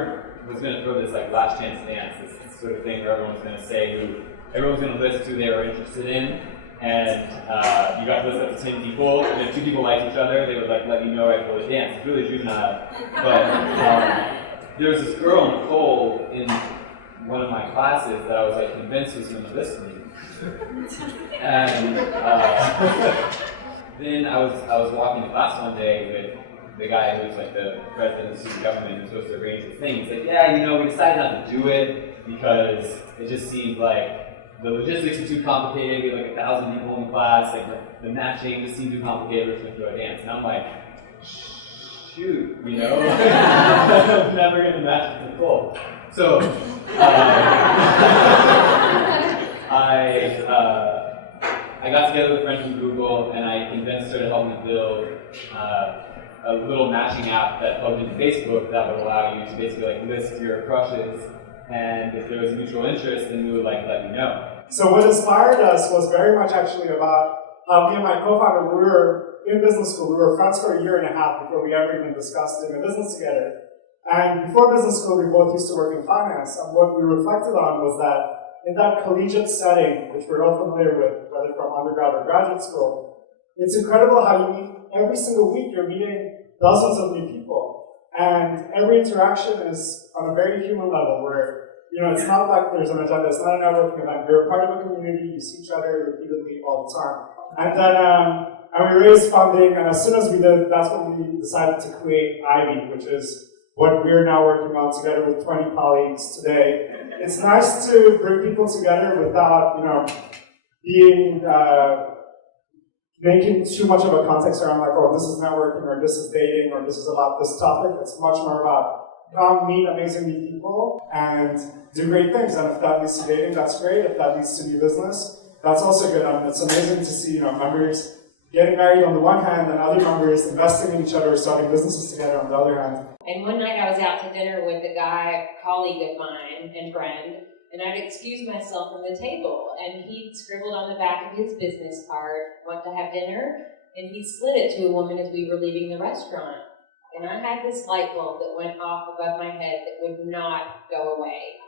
never was going to throw this like last chance dance, this sort of thing where everyone's going to say everyone's going to list who they were interested in, and you got to list up to 10 people, and if 2 people liked each other, they would like let you know right before the dance. It's really juvenile, but there was this girl, Nicole, in one of my classes that I was like convinced was going to list me, and then I was walking to class one day with the guy who's like the president of the student government who's supposed to arrange this thing. He's like, yeah, we decided not to do it because it just seemed like the logistics are too complicated. We had like 1,000 people in the class. Like the matching just seemed too complicated. We're just going to throw a dance. And I'm like, shoot, I'm never going to match with Nicole. So I got together with a friend from Google, and I convinced her to help me build a little matching app that plugged into Facebook that would allow you to basically like list your crushes, and if there was a mutual interest, then we would like let you know. So what inspired us was very much actually about how me and my co-founder, we were in business school. We were friends for a year and a half before we ever even discussed doing a business together. And before business school, we both used to work in finance, and what we reflected on was that in that collegiate setting, which we're all familiar with, whether from undergrad or graduate school, it's incredible how you meet every single week. You're meeting dozens of new people, and every interaction is on a very human level where, it's not like there's an agenda, it's not a networking event. You're a part of a community, you see each other repeatedly all the time. And then we raised funding, and as soon as we did, that's when we decided to create Ivy, which is what we're now working on together with 20 colleagues today. It's nice to bring people together without, being making too much of a context around like, oh, this is networking, or this is dating, or this is about this topic. It's much more about come meet amazing new people and do great things. And if that leads to dating, that's great. If that leads to new business, that's also good. I mean, it's amazing to see, members getting married on the one hand and other members investing in each other, starting businesses together on the other hand. And one night I was out to dinner with a colleague of mine and friend, and I'd excused myself from the table, and he'd scribbled on the back of his business card, "Want to have dinner?" And he slid it to a woman as we were leaving the restaurant. And I had this light bulb that went off above my head that would not go away.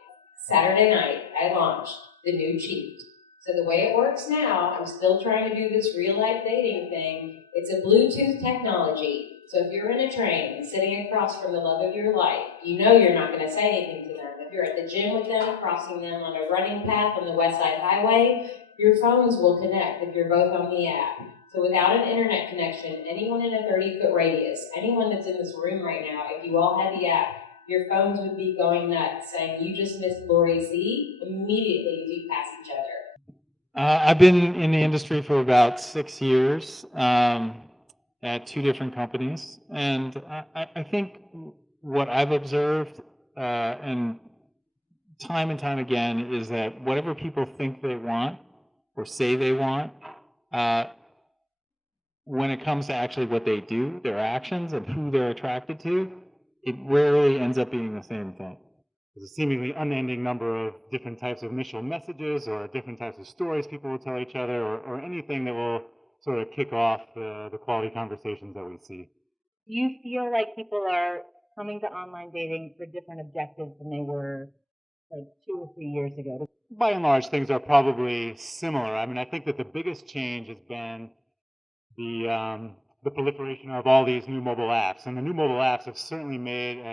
Saturday night, I launched the new cheat. So the way it works now, I'm still trying to do this real-life dating thing. It's a Bluetooth technology. So if you're in a train sitting across from the love of your life, you're not going to say anything to them. If you're at the gym with them, crossing them on a running path on the West Side Highway, your phones will connect if you're both on the app. So without an internet connection, anyone in a 30-foot radius, anyone that's in this room right now, if you all had the app, your phones would be going nuts, saying, "You just missed Lori Z," immediately as you pass each other. I've been in the industry for about 6 years at 2 different companies, and I think what I've observed and time again is that whatever people think they want or say they want, when it comes to actually what they do, their actions and who they're attracted to, it rarely ends up being the same thing. There's a seemingly unending number of different types of initial messages or different types of stories people will tell each other, or anything that will sort of kick off the quality conversations that we see. Do you feel like people are coming to online dating for different objectives than they were like 2 or 3 years ago? By and large, things are probably similar. I mean, I think that the biggest change has been the proliferation of all these new mobile apps. And the new mobile apps have certainly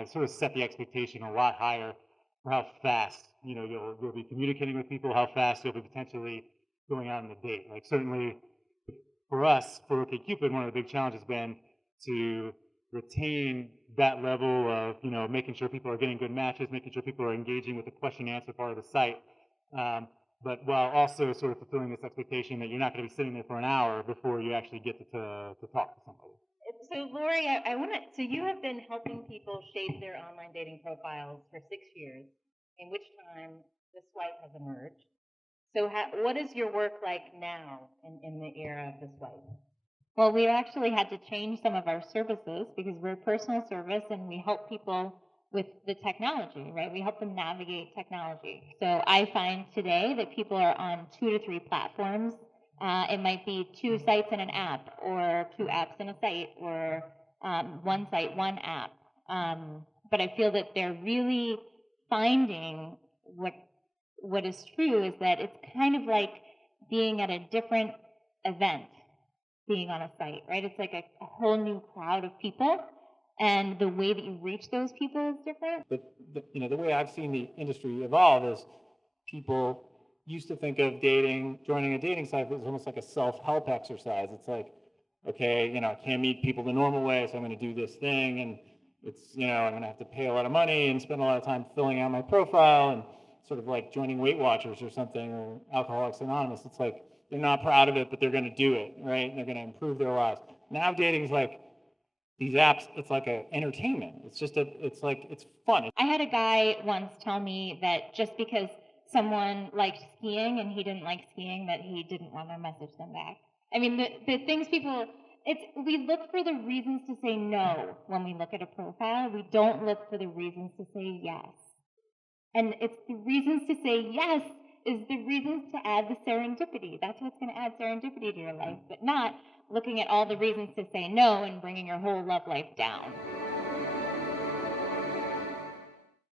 sort of set the expectation a lot higher for how fast, you'll be communicating with people, how fast you'll be potentially going out on a date. Like certainly for us, for OkCupid, one of the big challenges has been to retain that level of, making sure people are getting good matches, making sure people are engaging with the question and answer part of the site. But while also sort of fulfilling this expectation that you're not going to be sitting there for an hour before you actually get to talk to somebody. So Lori, so you have been helping people shape their online dating profiles for 6 years, in which time the swipe has emerged. So what is your work like now in the era of the swipe? Well, we actually had to change some of our services because we're a personal service and we help people with the technology, right? We help them navigate technology. So I find today that people are on 2 to 3 platforms. It might be 2 sites and an app, or 2 apps and a site, or 1 site, 1 app. but I feel that they're really finding what is true is that it's kind of like being at a different event, being on a site, right? It's like a whole new crowd of people, and the way that you reach those people is different. But the way I've seen the industry evolve is people used to think of joining a dating site as almost like a self-help exercise. It's like, okay, I can't meet people the normal way, so I'm going to do this thing, and it's, I'm going to have to pay a lot of money and spend a lot of time filling out my profile, and sort of like joining Weight Watchers or something, or Alcoholics Anonymous. It's like they're not proud of it, but they're going to do it, right? And they're going to improve their lives. Now dating is like these apps. It's like an entertainment. It's fun. I had a guy once tell me that just because someone liked skiing and he didn't like skiing, that he didn't want to message them back. I mean, the things we look for the reasons to say no when we look at a profile. We don't look for the reasons to say yes. And it's the reasons to say yes is the reasons to add the serendipity. That's what's going to add serendipity to your life, but not looking at all the reasons to say no and bringing your whole love life down.